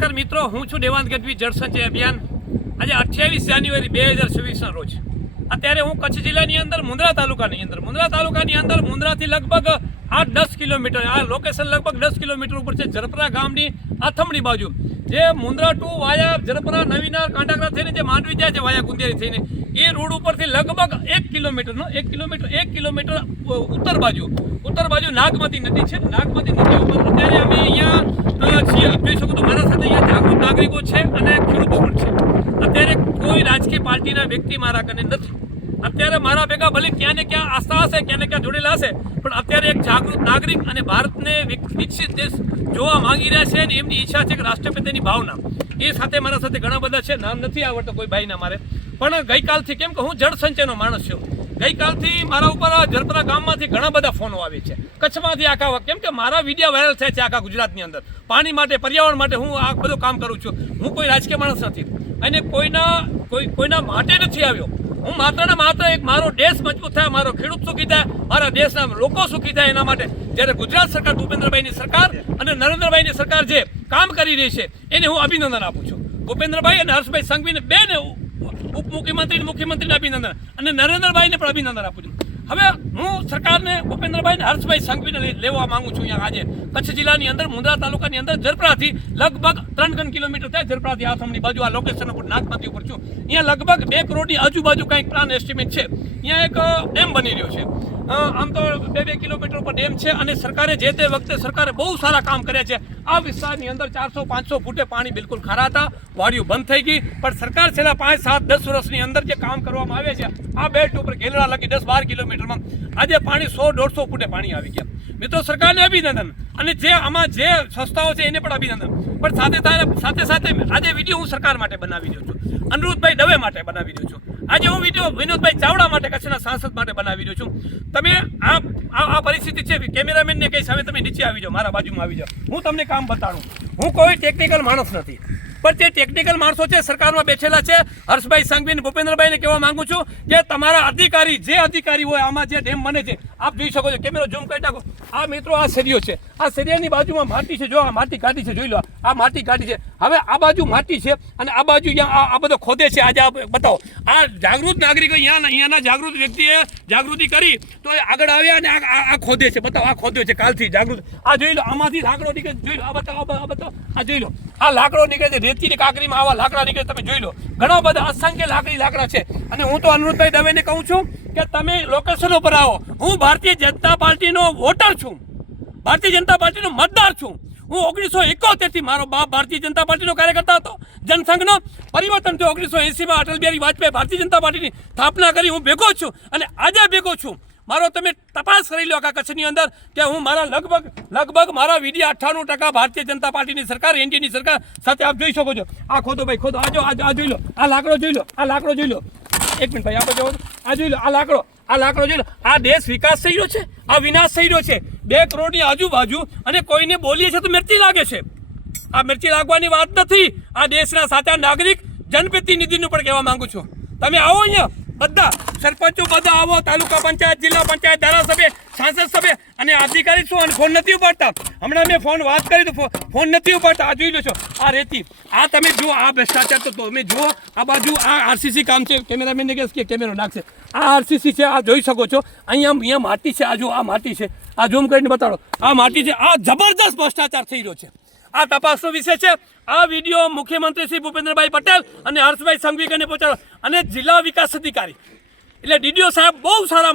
નમસ્કાર મિત્રો, હું છું દેવાંગ ગઢવી. જળસંચય અભિયાન આજે 28 જાન્યુઆરી 2024ના રોજ અત્યારે હું કચ્છ જિલ્લાની અંદર મુન્દ્રા તાલુકાની અંદર મુન્દ્રાથી લગભગ 8-10 કિલોમીટર આ લોકેશન લગભગ 10 કિલોમીટર ઉપર છે. ઝરપરા ગામની આથમણી બાજુ જે મુન્દ્રા ટુ વાયા ઝરપરા નવીનાર કાંટાગરા થઈને જે માંડવી જાય છે વાયા ગુંદેરી થઈને એ રોડ ઉપરથી લગભગ 1 કિલોમીટર ઉત્તર બાજુ નાગમતી નદી છે. નાગમતી નદી ઉપર અત્યારે અમે અહીંયા છીએ. જોઈ શકો તો મારા સાથે અહીંયા જાગૃત નાગરિકો છે અને ખેડૂતો પણ છે. અત્યારે કોઈ રાજકીય પાર્ટીના વ્યક્તિ મારા કને નથી. અત્યારે મારા ભેગા ભલે ક્યાં ને ક્યાં આસ્થા હશે, ક્યાં ને ક્યાં જોડેલા હશે, પણ અત્યારે એક જાગૃત નાગરિક અને ભારતને વિકસિત દેશ જોવા માંગી રહ્યા છે અને એમની ઈચ્છા છે કે રાષ્ટ્રપિતાની ભાવના એ સાથે મારા સાથે ઘણા બધા છે. નામ નથી આવડતો કોઈ ભાઈના મારે, પણ ગઈકાલથી કેમ કે હું જળસંચયનો માણસ છું, ગઈકાલથી મારા ઉપર ઝરપરા ગામમાંથી ઘણા બધા ફોનો આવે છે. કચ્છમાંથી આખા કેમ કે મારા વિડીયો વાયરલ થાય છે આખા ગુજરાતની અંદર. પાણી માટે, પર્યાવરણ માટે હું આ બધું કામ કરું છું. હું કોઈ રાજકીય માણસ નથી અને કોઈના માટે નથી આવ્યો. હું માત્ર ને માત્ર એક મારો દેશ મજબૂત થાય, મારો ખેડૂત સુખી થાય, મારા દેશના લોકો સુખી થાય એના માટે જ્યારે ગુજરાત સરકાર, ભૂપેન્દ્રભાઈની સરકાર અને નરેન્દ્રભાઈની સરકાર જે કામ કરી રહી છે એને હું અભિનંદન આપું છું. ભૂપેન્દ્રભાઈ અને હર્ષભાઈ સંઘવીને બેને ઉપમુખ્યમંત્રી, મુખ્યમંત્રીને અભિનંદન અને નરેન્દ્રભાઈને પણ અભિનંદન આપું છું. હવે હું સરકારને ભૂપેન્દ્રભાઈ અને હર્ષભાઈ સંઘવીને લેવા માંગુ છું. અહીંયા આજે કચ્છ જિલ્લાની અંદર મુન્દ્રા તાલુકાની અંદર ઝરપરાથી લગભગ 3 કિલોમીટર થાય. ઝરપરાથી આથમણી બાજુ આ લોકેશન ઉપર નાગમતી ઉપર છું. અહીંયા લગભગ 2 કરોડની આજુબાજુ કંઈક પ્લાન એસ્ટિમેટ છે. અહીંયા એક ડેમ બની રહ્યો છે. આમ તો 2 કિલોમીટર ઉપર ડેમ છે અને સરકારે જે તે વખતે સરકારે બહુ સારા કામ કર્યા છે. આ વિસ્તારની અંદર 400-500 ફૂટે પાણી બિલકુલ ખારા હતા, વાડીઓ બંધ થઈ ગઈ, પણ સરકાર છેલ્લા 5-7-10 વર્ષની અંદર જે કામ કરવામાં આવે છે આ બેટ ઉપર ગેલરા લગી 10-12 કિલોમીટરમાં આજે પાણી 100-150 ફૂટે પાણી આવી ગયા. મિત્રો, સરકારને અભિનંદન અને જે આમાં જે સંસ્થાઓ છે એને પણ અભિનંદન. પણ સાથે આજે વિડીયો હું સરકાર માટે બનાવી રહ્યો છું, અનિરુદ્ધભાઈ દવે માટે બનાવી રહ્યો છું. આજે હું વિડીયો વિનોદભાઈ ચાવડા માટે, કચ્છના સાંસદ માટે બનાવી રહ્યો છું. તમે આ પરિસ્થિતિ છે, કેમેરામેનને કહીશ હવે તમે નીચે આવી જાઓ, મારા બાજુમાં આવી જાઓ, હું તમને કામ બતાડું. હું કોઈ ટેકનિકલ માણસ નથી, પણ જે ટેકનિકલ માણસો છે સરકારમાં બેઠેલા છે, હર્ષભાઈ સંઘવી અને ભૂપેન્દ્રભાઈને કહેવા માંગુ છું કે તમારા અધિકારી હોય આમાં જે ડેમ બને છે આપ જોઈ શકો છો. કેમેરો ઝૂમ કરી નાખો. આ મિત્રો આ સરિયો છે, આ સરિયાની બાજુમાં માટી છે. જો આ માટી કાઢી છે, જોઈ લો, આ માટી કાઢી છે. હવે આ બાજુ માટી છે અને આ બાજુ આ બધો ખોદે છે. આજે બતાવો, આ જાગૃત નાગરિકો અહીંયાના જાગૃત વ્યક્તિએ જાગૃતિ કરી તો આગળ આવ્યા અને આ ખોદે છે. બતાવો, આ ખોદ્યો છે કાલથી જાગૃત. આ જોઈ લો, આમાંથી લાકડો નીકળે, જોઈ લો, આ બતાવો, આ જોઈ લો, આ લાકડો નીકળે છે. રેતીની કાંકરીમાં આવા લાકડા નીકળે, તમે જોઈ લો. ઘણા બધા અસંખ્ય લાકડા છે. અને હું તો અનિરુદ્ધભાઈ દવેને કહું છું કે તમે લોકેશન ઉપર આવો. હું ભારતીય જનતા પાર્ટીનો વોટર છું, ભારતીય જનતા પાર્ટીનો મતદાર છું. હું 1971થી મારો બાપ ભારતીય જનતા પાર્ટીનો કાર્યકર્તા હતો. જનસંઘનો પરિવર્તન થયો 1980માં. અટલ બિહારી વાજપેયી ભારતીય જનતા પાર્ટીની સ્થાપના કરી. હું ભેગો છું અને આજે ભેગો છું. મારો તમે તપાસ કરી લો આખા કચ્છની અંદર કે હું મારા લગભગ મારા વિડીયો 98% ભારતીય જનતા પાર્ટીની સરકાર, એનડીએની સરકાર સાથે આપ જોઈ શકો છો. આ ખોદો ભાઈ, ખોદો. આ જોઈ લો, આ લાકડો જોઈ લો, આ લાકડો જોઈ લો. એક મિનિટ ભાઈ, આ જોઈ લો, આ લાકડો જોઈ લો. આ દેશ વિકાસ થઈ રહ્યો છે, આ વિનાશ થઈ રહ્યો છે. 2 કરોડની આજુબાજુ અને કોઈને બોલીએ છે તો મિર્ચી લાગે છે. આ મિર્ચી લાગવાની વાત નથી. આ દેશના સાચા નાગરિક જનપ્રતિનિધિનું પણ કહેવા માંગુ છું, તમે આવો અહીંયા બધા સરપંચો બધા આવો, તાલુકા પંચાયત, જિલ્લા પંચાયત, ધારાસભ્ય, સાંસદ સભ્ય અને અધિકારી શું અને ફોન નથી ઉપાડતા. હમણાં મેં વાત કરી તો ફોન નથી ઉપાડતા. આ જોઈ લો છો, આ રેતી, આ તમે જુઓ, આ ભ્રષ્ટાચાર તો તમે જુઓ. આ બાજુ આ આરસીસી કામ છે. કેમેરામેનને કહેશ કે કેમેરો નાખશે. આ આરસીસી છે, આ જોઈ શકો છો. અહીંયા માટી છે. આ જો, આ માટી છે. આ ઝૂમ કરીને બતાડો, આ માટી છે. આ જબરદસ્ત ભ્રષ્ટાચાર થઈ રહ્યો છે. આ તપાસનો વિષય છે. આ વિડીયો મુખ્યમંત્રી શ્રી ભૂપેન્દ્રભાઈ પટેલ અને હર્ષભાઈ સંઘવીને પહોંચાડો. અને જિલ્લા વિકાસ અધિકારી એટલે ડીડીઓ સાહેબ બહુ સારા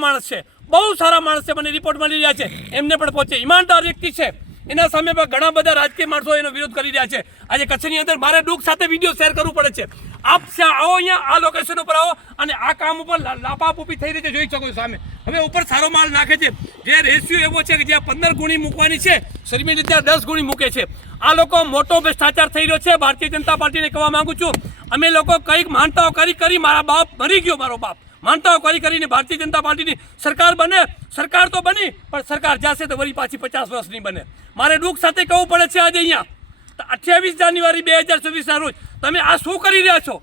માણસ છે, મને રિપોર્ટ મળી રહ્યા છે, એમને પણ પહોંચે. ઈમાનદાર વ્યક્તિ છે, એના સામે પણ ઘણા બધા રાજકીય માણસો એનો વિરોધ કરી રહ્યા છે. આજે કચ્છની અંદર મારે દુઃખ સાથે વિડીયો શેર કરવું પડે છે. આપ આવો અહીંયા, આ લોકેશન ઉપર આવો અને આ કામ ઉપર લાપાપૂપી થઈ રહી છે, જોઈ શકો છો સામે. હવે ઉપર સારો માલ નાખે છે. જે રેશિયો એવો છે કે જ્યાં 15 ગુણી મૂકવાની છે સિમેન્ટ, ત્યાં 10 ગુણી મૂકે છે. આ લોકો મોટો ભ્રષ્ટાચાર થઈ રહ્યો છે. ભારતીય જનતા પાર્ટીને કહેવા માંગુ છું, અમે લોકો કંઈક માનતાઓ કરી મારા બાપ મરી ગયો, મારો બાપ માનતાઓ કરીને ભારતીય જનતા પાર્ટીની સરકાર બને. સરકાર તો બની, પણ સરકાર જશે તો વળી પાછી 50 વર્ષની બને. મારે દુઃખ સાથે કહેવું પડે છે આજે અહીંયા 28 જાન્યુઆરી 2024ના રોજ તમે આ શું કરી રહ્યા છો?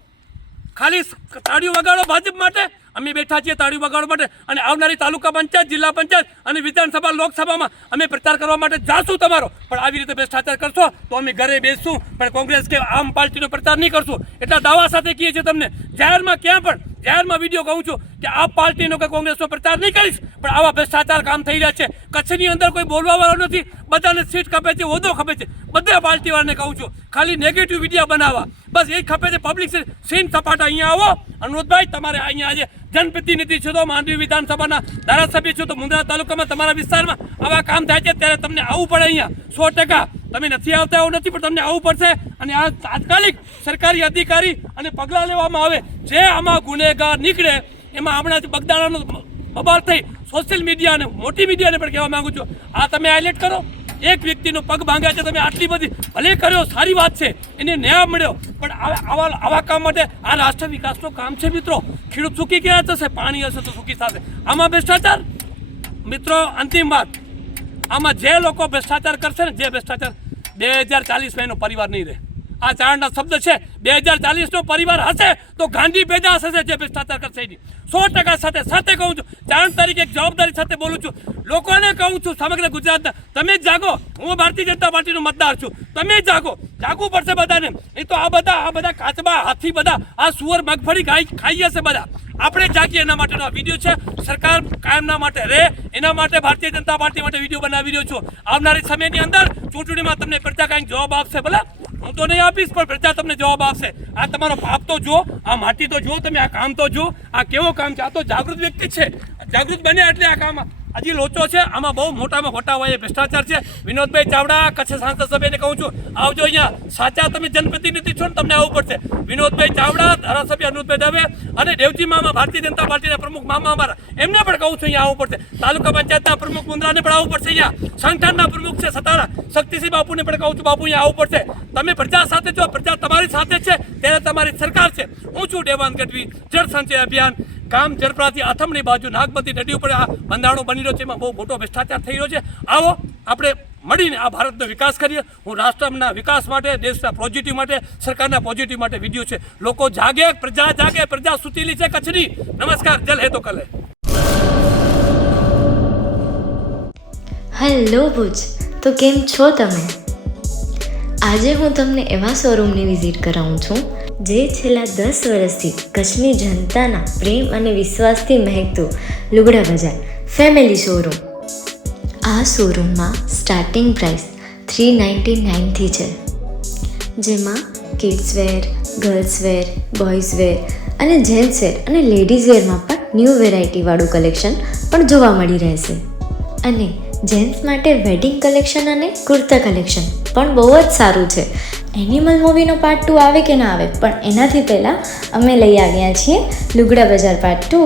ખાલી તાળીઓ વગાડો ભાજપ માટે અમે બેઠા છીએ તાળી વગાડવા માટે અને આવનારી તાલુકા પંચાયત, જિલ્લા પંચાયત અને વિધાનસભા, લોકસભામાં અમે પ્રચાર કરવા માટે જાશું તમારો. પણ આવી રીતે ભ્રષ્ટાચાર કરશો તો અમે ઘરે બેસશું, પણ કોંગ્રેસ કે આમ પાર્ટીનો પ્રચાર નહીં કરશું. એટલા દાવા સાથે કહીએ છીએ તમને. જાહેરમાં ક્યાં પણ જાહેરમાં વિડીયો કહું છું કે આ પાર્ટીનો કે કોંગ્રેસનો પ્રચાર નહીં કરીશ, પણ આવા ભ્રષ્ટાચાર કામ થઈ રહ્યા છે. કચ્છની અંદર કોઈ બોલવાવાળો નથી, બધાને સીટ ખપે છે, હોદ્દો ખપે છે. બધા પાર્ટીવાળાને કહું છું ખાલી નેગેટિવ વિડીયો બનાવવા, બસ એ ખપે છે. પબ્લિક સીન સપાટા અહીંયા આવો. અનુરોધભાઈ, તમારે અહીંયા આજે જનપ્રતિનિધિ છો તો માંડવી વિધાનસભાના ધારાસભ્ય છો તો મુંદ્રા તાલુકામાં તમારા વિસ્તારમાં આવા કામ થાય છે ત્યારે તમને આવવું પડે અહીંયા 100%. તમે નથી આવતા એવું નથી, પણ તમને આવવું પડશે અને આ તાત્કાલિક સરકારી અધિકારી અને પગલાં લેવામાં આવે. જે આમાં ગુનેગાર નીકળે એમાં હમણાં બગદાણાનો બબાલ થઈ સોશિયલ મીડિયા અને મોટી મીડિયાને પણ કહેવા માંગુ છું, આ તમે હાઇલાઇટ કરો. એક વ્યક્તિનો પગ ભાંગ્યા છે, તમે આટલી બધી ભલે કર્યો, સારી વાત છે, એને ન્યાય મળ્યો, પણ આવા કામ માટે આ રાષ્ટ્ર વિકાસનું કામ છે મિત્રો. ખેડૂત સુખી ક્યાં થશે? પાણી હશે તો સુખી થશે. આમાં ભ્રષ્ટાચાર મિત્રો, અંતિમ વાત, આમાં જે લોકો ભ્રષ્ટાચાર કરશે ને, જે ભ્રષ્ટાચાર 2040 એનો પરિવાર નહીં રહે. આ ચારણના શબ્દ છે. 2040નો પરિવાર હશે તો ગાંધી પેદા હશે. જે ભ્રષ્ટાચાર કરશે એની 100% સાથે કહું છું. ચારણ તરીકે એક જવાબદારી સાથે બોલું છું. લોકોને કહું છું, સમગ્ર ગુજરાતના, તમે જ જાગો. હું ભારતીય જનતા પાર્ટીનો મતદાર છું. તમે જ જાગવું પડશે બધાને. નહીં તો આ બધા કાચબા, હાથી, બધા આ સુવર મગફળી ખાઈ જશે બધા. આપણે જાગીએ, એના માટેનો આ વિડીયો છે. સરકાર કાયમના માટે રહે એના માટે ભારતીય જનતા પાર્ટી માટે વિડીયો બનાવી રહ્યો છું. આવનારી સમયની અંદર ચૂંટણીમાં તમને પ્રજા કાંઈક જવાબ આપશે. ભલે હું તો નહીં આપીશ, પણ પ્રજા તમને જવાબ આપશે. આ તમારો પાપ તો જુઓ, આ માટી તો જુઓ, તમે આ કામ તો જુઓ. આ કેવો કામ છે? આ તો જાગૃત વ્યક્તિ છે. જાગૃત બને એટલે આ કામ હજી લોચો છે. આમાં બહુ મોટામાં મોટા હોય ભ્રષ્ટાચાર છે. વિનોદભાઈ ચાવડા, કચ્છ સાંસદ સભ્યને કહું છું, આવજો અહીંયા. સાચા તમે જનપ્રતિનિધિ છો ને, તમને આવવું પડશે. વિનોદભાઈ ચાવડા, ધારાસભ્ય અનુપભાઈ દવે અને દેવજી મામા, ભારતીય જનતા પાર્ટીના પ્રમુખ મામા અમારા, એમને પણ કહું છું અહીંયા આવવું પડશે. તાલુકા પંચાયતના પ્રમુખ મુંદ્રાને પણ આવવું પડશે. અહીંયા સંગઠનના પ્રમુખ છે સતારા શક્તિસિંહ બાપુને પણ કહું છું, બાપુ અહીંયા આવવું પડશે. તમે પ્રજા સાથે છો, પ્રજા તમારી સાથે છે, ત્યારે તમારી સરકાર છે. હું છું દેવાંગ ગઢવી. જળ સંચય અભિયાન ગામ જરપરાથી આથમણી બાજુ નાગમતી નદી ઉપર આ બંધારણો બની રહ્યો છે. એમાં બહુ મોટો ભ્રષ્ટાચાર થઈ રહ્યો છે. આવો આપણે મળીને આ ભારતનો વિકાસ કરીએ. હું રાષ્ટ્રના વિકાસ માટે, દેશના પોઝિટિવ માટે, સરકારના પોઝિટિવ માટે વિડીયો છે. લોકો જાગે, પ્રજા જાગે, પ્રજા સુતેલી છે કચ્છની. નમસ્કાર. જલ હે તો કલ હે. હેલો ભુજ, તો કેમ છો તમે? આજે હું તમને એવા શોરૂમની વિઝિટ કરાવું છું જે છેલ્લા 10 વર્ષથી કચ્છની જનતાના પ્રેમ અને વિશ્વાસથી મહેકતું લુગડા બજાર ફેમિલી શોરૂમ. આ શોરૂમમાં સ્ટાર્ટિંગ પ્રાઇસ 399થી છે, જેમાં kids wear, girls wear, boys wear અને જેન્ટ્સ વેર અને લેડીઝ વેરમાં પણ ન્યૂ વેરાયટીવાળું કલેક્શન પણ જોવા મળી રહેશે. અને જેન્ટ્સ માટે વેડિંગ કલેક્શન અને કુર્તા કલેક્શન પણ બહુ જ સારું છે. એનિમલ મૂવીનો પાર્ટ 2 આવે કે ના આવે, પણ એનાથી પહેલાં અમે લઈ આવ્યા છીએ લુગડા બજાર પાર્ટ 2,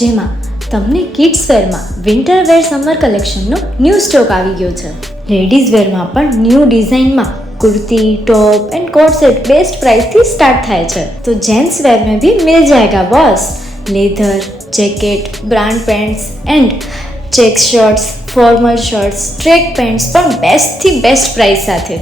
જેમાં તમને કિડ્સ વેરમાં વિન્ટર વેર સમર કલેક્શનનો ન્યૂ સ્ટોક આવી ગયો છે. લેડીઝ વેરમાં પણ ન્યૂ ડિઝાઇનમાં kurti, top and coat set best price थी स्टार्ट થાય છે. तो जेंट्स वेयर में भी मिल जाएगा boss. Leather, jacket, brand pants and check shirts, formal shirts, track pants પણ બેસ્ટથી બેસ્ટ પ્રાઇસ સાથે.